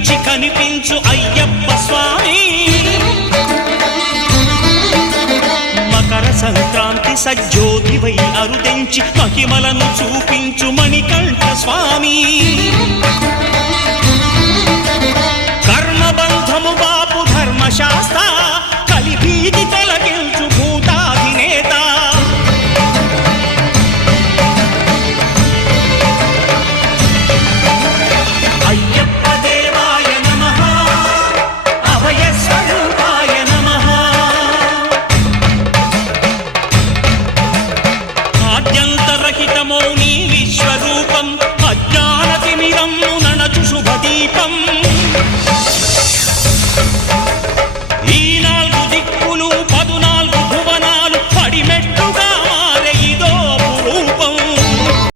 కనిపించి కనిపించు అయ్యప్ప స్వామి. మకర సంక్రాంతి సజ్జోతివై అరుదెంచి మహిమలను చూపించు మణికంఠ స్వామి. కర్మబంధము బాపు ధర్మశాస్త్ర కలిభీతి తొలగించు భూతాధినేత. అయ్యప్ప దేవాయ నమః, అభయ స్వరూపాయ నమః. ఆద్యంతరహితమౌ నీ విశ్వరూపం